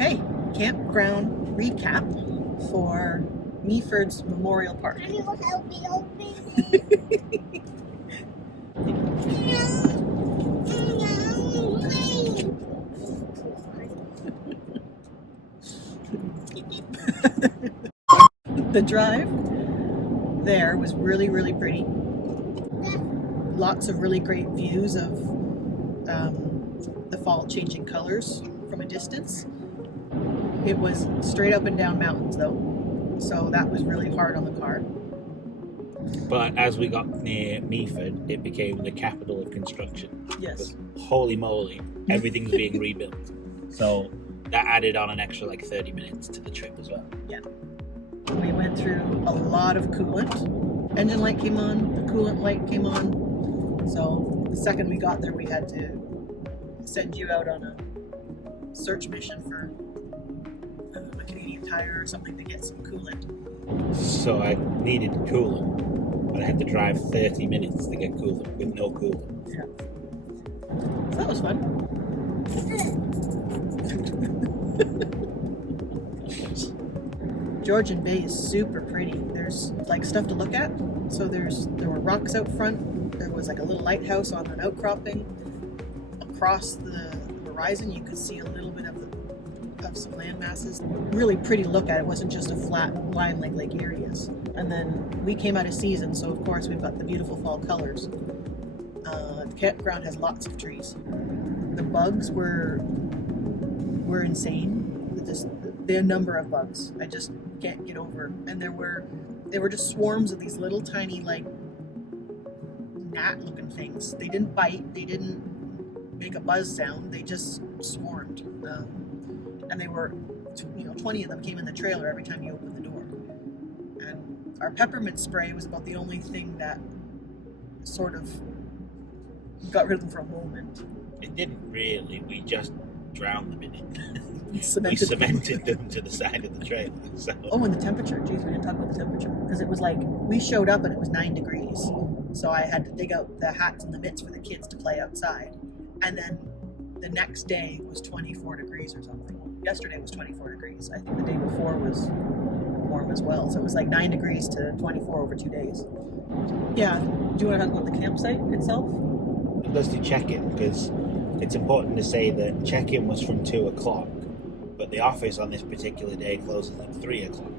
Okay, campground recap for Meaford's Memorial Park. Can you help me open it? The drive there was really, really pretty. Lots of really great views of the fall changing colors from a distance. It was straight up and down mountains though, so that was really hard on the car. But as we got near Meaford, it became the capital of construction. Yes. Holy moly, everything's being rebuilt. So that added on an extra 30 minutes to the trip as well. Yeah. We went through a lot of coolant. Engine light came on, the coolant light came on. So the second we got there, we had to send you out on a search mission for a Canadian Tire or something to get some coolant. So I needed coolant, but I had to drive 30 minutes to get coolant with no coolant. Yeah. So that was fun. Georgian Bay is super pretty. There's stuff to look at. So there were rocks out front. There was a little lighthouse on an outcropping. Across the horizon, you could see a little bit of some land masses. Really pretty look at it. It wasn't just a flat line like Lake Erie is. And then we came out of season, so of course we've got the beautiful fall colors. The campground has lots of trees. The bugs were insane. The number of bugs I just can't get over. And there were just swarms of these little tiny gnat looking things. They didn't bite, they didn't make a buzz sound, they just swarmed. And they were 20 of them came in the trailer every time you opened the door. And our peppermint spray was about the only thing that sort of got rid of them for a moment. It didn't really, we just drowned them in it. We Cemented them to the side of the trailer. So. Oh, and the temperature. Geez, we didn't talk about the temperature. Because it was we showed up and it was 9 degrees. So I had to dig out the hats and the mitts for the kids to play outside. And then the next day was 24 degrees or something. Yesterday was 24 degrees. I think the day before was warm as well. So it was 9 degrees to 24 over 2 days. Yeah. Do you want to talk about the campsite itself? Let's do check-in, because it's important to say that check-in was from 2 o'clock. But the office on this particular day closes at 3 o'clock.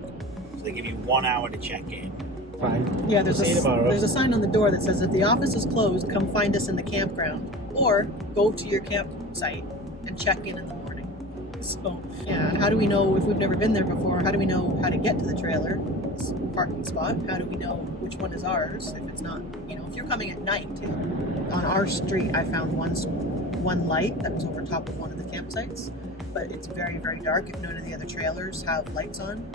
So they give you 1 hour to check in. Fine. Yeah, there's a sign on the door that says if the office is closed, come find us in the campground. Or go to your campsite and check in the morning. So, yeah, how do we know if we've never been there before? How do we know how to get to the trailer parking spot? How do we know which one is ours if it's not, if you're coming at night too? On our street, I found one light that was over top of one of the campsites. But it's very, very dark if none of the other trailers have lights on.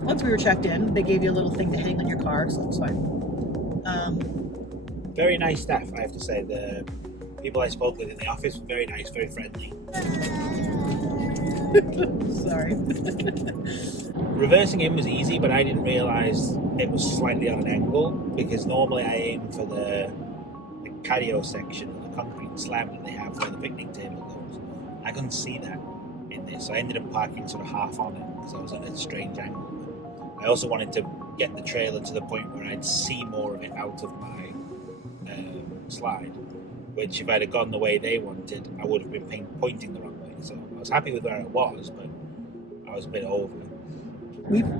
Once we were checked in, they gave you a little thing to hang on your car, so that's fine. Very nice staff, I have to say. The people I spoke with in the office were very nice, very friendly. Sorry. Reversing in was easy, but I didn't realise it was slightly on an angle, because normally I aim for the patio section of the concrete slab that they have where the picnic table goes. I couldn't see that in this. I ended up parking sort of half on it because I was at a strange angle. I also wanted to get the trailer to the point where I'd see more of it out of my slide, which if I'd have gone the way they wanted, I would have been pointing the wrong way. So I was happy with where it was, but I was a bit over it.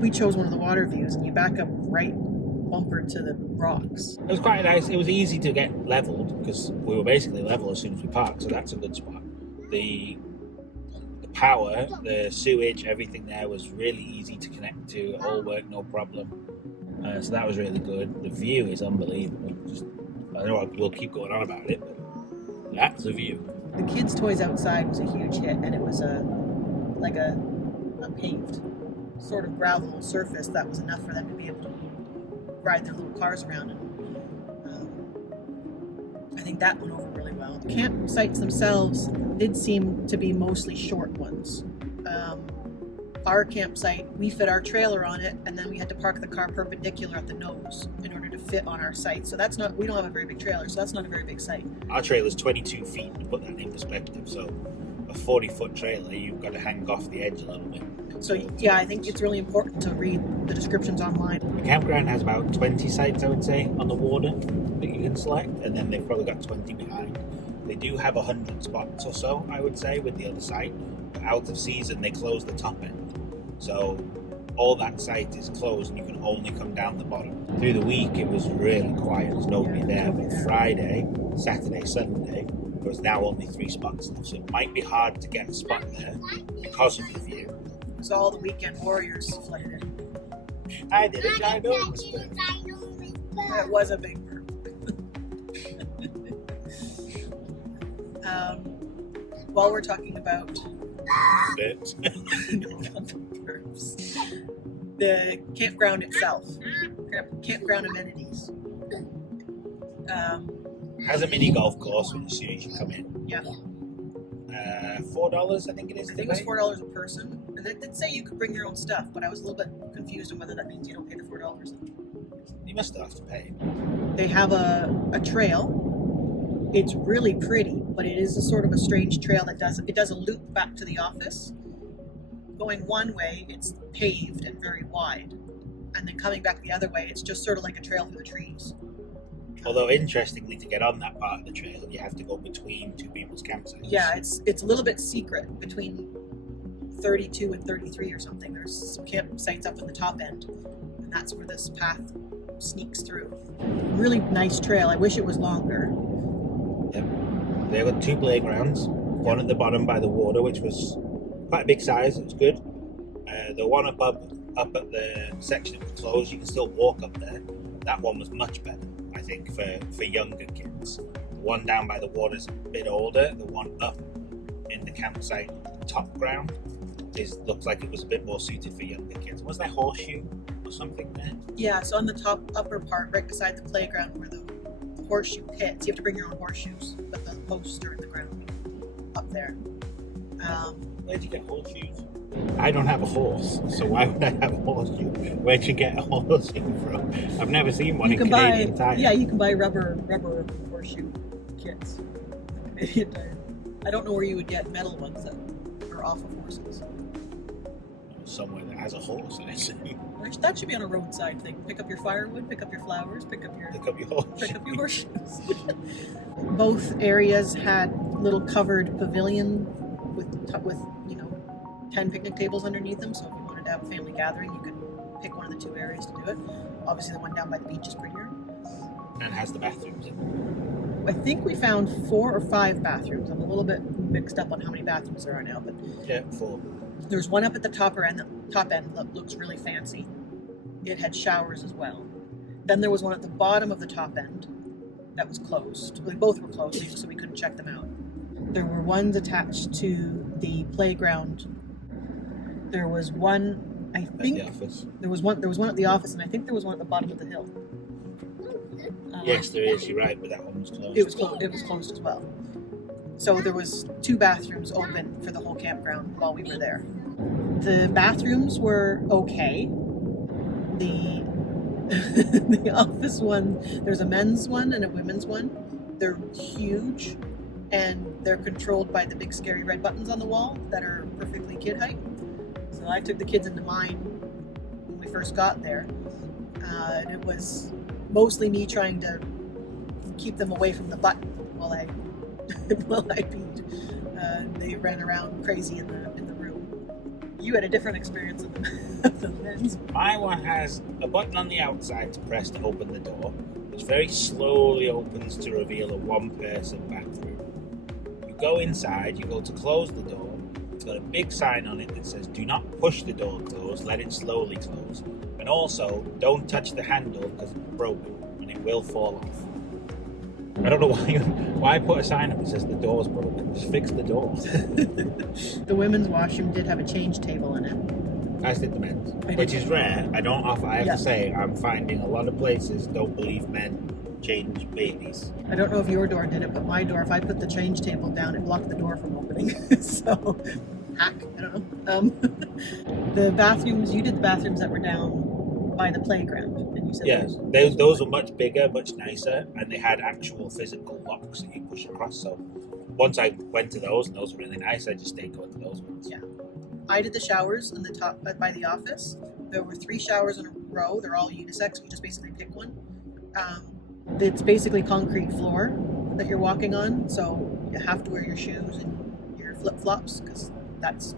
We chose one of the water views, and you back up right bumper to the rocks. It was quite nice. It was easy to get leveled because we were basically level as soon as we parked, so that's a good spot. The power, the sewage, everything there was really easy to connect to. It all worked, no problem. So that was really good. The view is unbelievable. I know we'll keep going on about it, but that's the view. The kids' toys outside was a huge hit, and it was a paved sort of gravel surface that was enough for them to be able to ride their little cars around. And I think that went over really well. The campsites themselves did seem to be mostly short ones. Our campsite, we fit our trailer on it, and then we had to park the car perpendicular at the nose in order to fit on our site. So we don't have a very big trailer, so that's not a very big site. Our trailer's 22 feet, to put that in perspective. So a 40-foot trailer, you've got to hang off the edge a little bit. So yeah, I think it's really important to read the descriptions online. The campground has about 20 sites, I would say, on the water that you can select, and then they've probably got 20 behind. They do have 100 spots or so, I would say, with the other site. But out of season, they close the top end. So all that site is closed and you can only come down the bottom. Through the week, it was really quiet. There's nobody there. But Friday, Saturday, Sunday, there was now only 3 spots left. So it might be hard to get a spot there because of the view. Because all the weekend warriors flight in. I did a ginormous bird. It was a big bird. While we're talking about Birds. the campground itself, campground amenities. Has a mini golf course as soon as you come in. Yeah. $4, I think it is. I think it was $4 a person. And they did say you could bring your own stuff, but I was a little bit confused on whether that means you don't pay the $4. You must have to pay. They have a trail. It's really pretty, but it is a sort of a strange trail that does a loop back to the office. Going one way, it's paved and very wide. And then coming back the other way, it's just sort of like a trail through the trees. Although, interestingly, to get on that part of the trail, you have to go between two people's campsites. Yeah, it's a little bit secret between 32 and 33 or something. There's some campsites up at the top end, and that's where this path sneaks through. Really nice trail. I wish it was longer. Yep. They've got 2 playgrounds. One at the bottom by the water, which was quite a big size. It was good. The one up at the section that was closed, you can still walk up there. That one was much better, I think, for younger kids. The one down by the water is a bit older. The one up in the campsite top ground looks like it was a bit more suited for younger kids. Was there horseshoe or something there? Yeah, so on the top upper part, right beside the playground where the horseshoe pits, you have to bring your own horseshoes, but the posts are in the ground up there. Where'd you get horseshoes? I don't have a horse, so why would I have a horseshoe? Where'd you get a horseshoe from? I've never seen one in Canadian Tire. Yeah, you can buy rubber horseshoe kits. I don't know where you would get metal ones that are off of horses. Somewhere that has a horse, I assume. That should be on a roadside thing. Pick up your firewood, pick up your flowers, pick up your horseshoes. Both areas had little covered pavilion with 10 picnic tables underneath them. So if you wanted to have a family gathering, you could pick one of the 2 areas to do it. Obviously, the one down by the beach is prettier. And has the bathrooms in it. I think we found 4 or 5 bathrooms. I'm a little bit mixed up on how many bathrooms there are now, but yeah, 4. There's one up at the top end that looks really fancy. It had showers as well. Then there was one at the bottom of the top end that was closed. Well, both were closed, so we couldn't check them out. There were ones attached to the playground. There was one, I think. At the office. There was one at the office, and I think there was one at the bottom of the hill. Yes, there is. You're right, but that one was closed. It was closed as well. So there was 2 bathrooms open for the whole campground while we were there. The bathrooms were okay. The office one, there's a men's one and a women's one. They're huge, and they're controlled by the big scary red buttons on the wall that are perfectly kid height. So I took the kids into mine when we first got there. And it was mostly me trying to keep them away from the button while I peed. They ran around crazy in the room. You had a different experience of the men's. My one has a button on the outside to press to open the door, which very slowly opens to reveal a 1-person bathroom. You go inside, you go to close the door. It's got a big sign on it that says, "Do not push the door closed, let it slowly close. And also, don't touch the handle because it's broken and it will fall off." I don't know why put a sign up that says the door's broken. Just fix the door. The women's washroom did have a change table in it. As did the men's, which is rare. I have to say, I'm finding a lot of places don't believe men change babies. I don't know if your door did it, but my door, if I put the change table down, it blocked the door from opening. So, hack, I don't know. The bathrooms, you did the bathrooms that were down by the playground. And you said those were much bigger, much nicer, and they had actual physical locks that you push across, so once I went to those, and those were really nice, I just stayed going to those ones. Yeah. I did the showers on the top by the office. There were 3 showers in a row. They're all unisex. You just basically pick one. It's basically concrete floor that you're walking on, so you have to wear your shoes and your flip-flops because that's.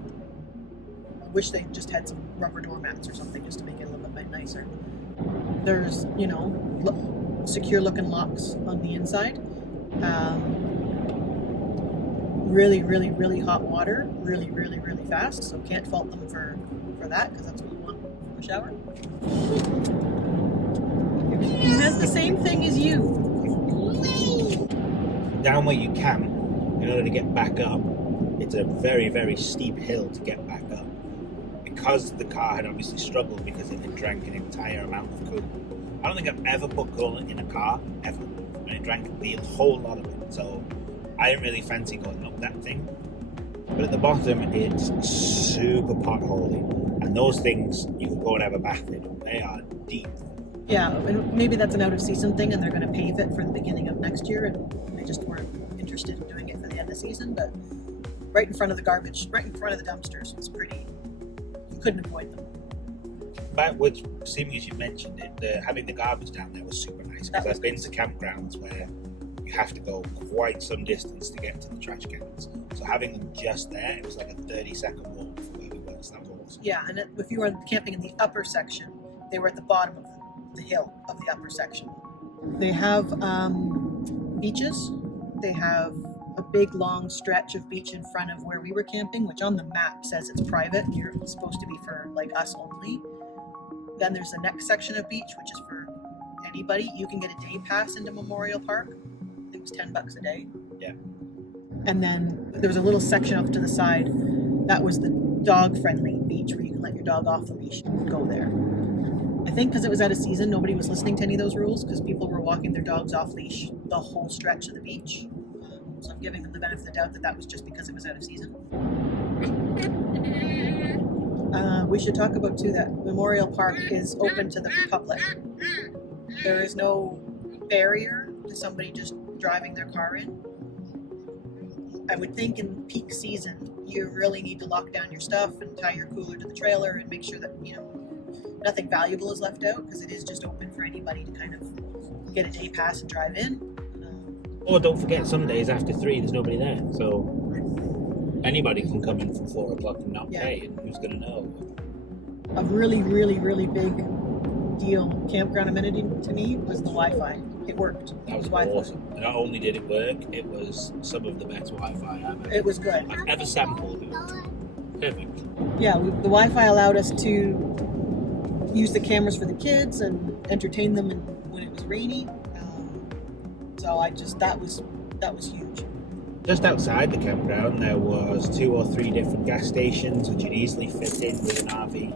I wish they just had some rubber doormats or something just to make it a little bit nicer. There's, secure looking locks on the inside. Really, really, really hot water, really, really, really fast. So can't fault them for that because that's what you want from a shower. He has the same thing as you. Down where you camp, in order to get back up, it's a very, very steep hill to get back up. Because the car had obviously struggled because it had drank an entire amount of coolant. I don't think I've ever put coolant in a car, ever. And it drank the whole lot of it. So I didn't really fancy going up that thing. But at the bottom, it's super potholy. And those things, you can go and have a bath in. They are deep. Yeah, and maybe that's an out-of-season thing, and they're going to pave it for the beginning of next year, and they just weren't interested in doing it for the end of the season. But right in front of the garbage, right in front of the dumpsters, it's pretty. You couldn't avoid them. But which, seeming as you mentioned it, having the garbage down there was super nice. Because I've been to campgrounds where you have to go quite some distance to get to the trash cans. So having them just there, it was like a 30-second walk from where we were. So that was awesome. Yeah, and if you were camping in the upper section, they were at the bottom of the hill of the upper section. They have beaches. They have a big long stretch of beach in front of where we were camping, which on the map says it's private. You're supposed to be for like us only. Then there's the next section of beach, which is for anybody. You can get a day pass into Memorial Park. I think it was $10 a day. Yeah. And then there was a little section off to the side that was the dog-friendly beach where you can let your dog off the leash and go there. I think because it was out of season, nobody was listening to any of those rules because people were walking their dogs off leash the whole stretch of the beach. So I'm giving them the benefit of the doubt that that was just because it was out of season. We should talk about too that Memorial Park is open to the public. There is no barrier to somebody just driving their car in. I would think in peak season you really need to lock down your stuff and tie your cooler to the trailer and make sure that nothing valuable is left out because it is just open for anybody to kind of get a day pass and drive in. Or don't forget, some days after 3 there's nobody there, so anybody can come in from 4 o'clock and not pay, and who's going to know? A really, really, really big deal campground amenity to me was the Wi-Fi. It worked. That was Wi-Fi. awesome. Not only did it work, it was some of the best Wi-Fi It was good. I've ever sampled. It was perfect. Yeah, the Wi-Fi allowed us to use the cameras for the kids and entertain them when it was rainy. So that was huge. Just outside the campground, there was 2 or 3 different gas stations which you'd easily fit in with an RV.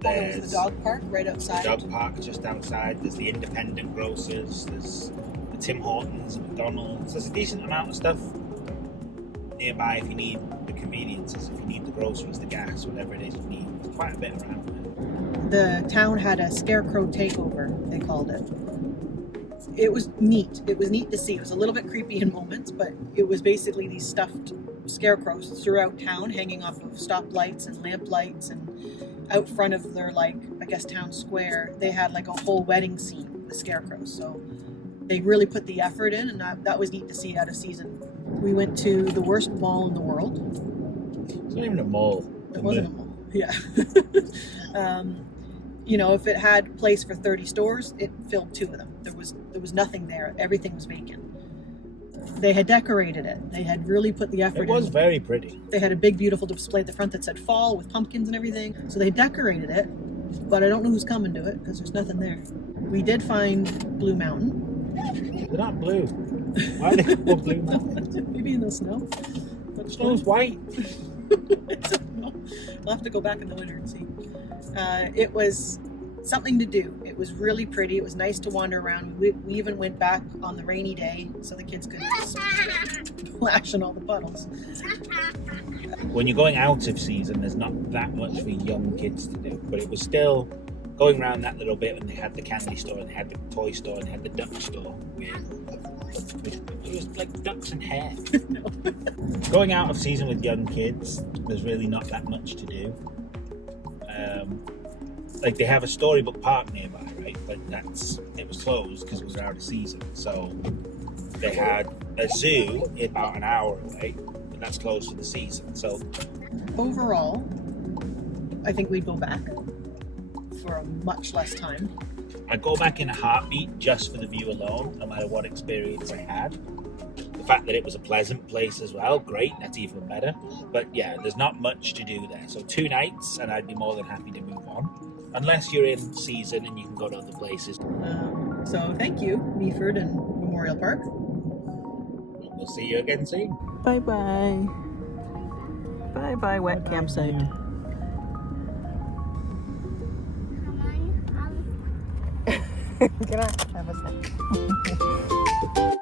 There's the dog park right outside. The dog park just outside. There's the independent grocers. There's the Tim Hortons and McDonald's. There's a decent amount of stuff nearby if you need the conveniences, if you need the groceries, the gas, whatever it is you need. There's quite a bit around there. The town had a scarecrow takeover, they called it. It was neat. It was neat to see. It was a little bit creepy in moments, but it was basically these stuffed scarecrows throughout town hanging off of stoplights and lamp lights, and out front of their, town square, they had like a whole wedding scene with scarecrows. So they really put the effort in, and that was neat to see out of season. We went to the worst mall in the world. It's not even a mall. It wasn't a mall. Yeah. If it had place for 30 stores, it filled 2 of them. There was nothing there. Everything was vacant. They had decorated it. They had really put the effort in. It was very pretty. They had a big, beautiful display at the front that said fall with pumpkins and everything. So they decorated it, but I don't know who's coming to it because there's nothing there. We did find Blue Mountain. They're not blue. Why are they called Blue Mountain? Maybe in the snow. The snow's white. We'll have to go back in the winter and see. It was something to do. It was really pretty. It was nice to wander around. We even went back on the rainy day so the kids could splash in all the puddles. When you're going out of season, there's not that much for young kids to do, but it was still going around that little bit, and they had the candy store, and they had the toy store, and they had the duck store with It was like ducks and hare. Going out of season with young kids, there's really not that much to do. Like they have a storybook park nearby, right? But it was closed because it was out of season. So they had a zoo about an hour away, but that's closed for the season. So Overall, I think we'd go back for a much less time. I'd go back in a heartbeat just for the view alone, no matter what experience I had. The fact that it was a pleasant place as well, great, that's even better. But yeah, there's not much to do there. So 2 nights and I'd be more than happy to move on. Unless you're in season and you can go to other places. So thank you, Meaford and Memorial Park. We'll see you again soon. Bye-bye. Bye-bye, wet campsite. Come on. Can I have a snack?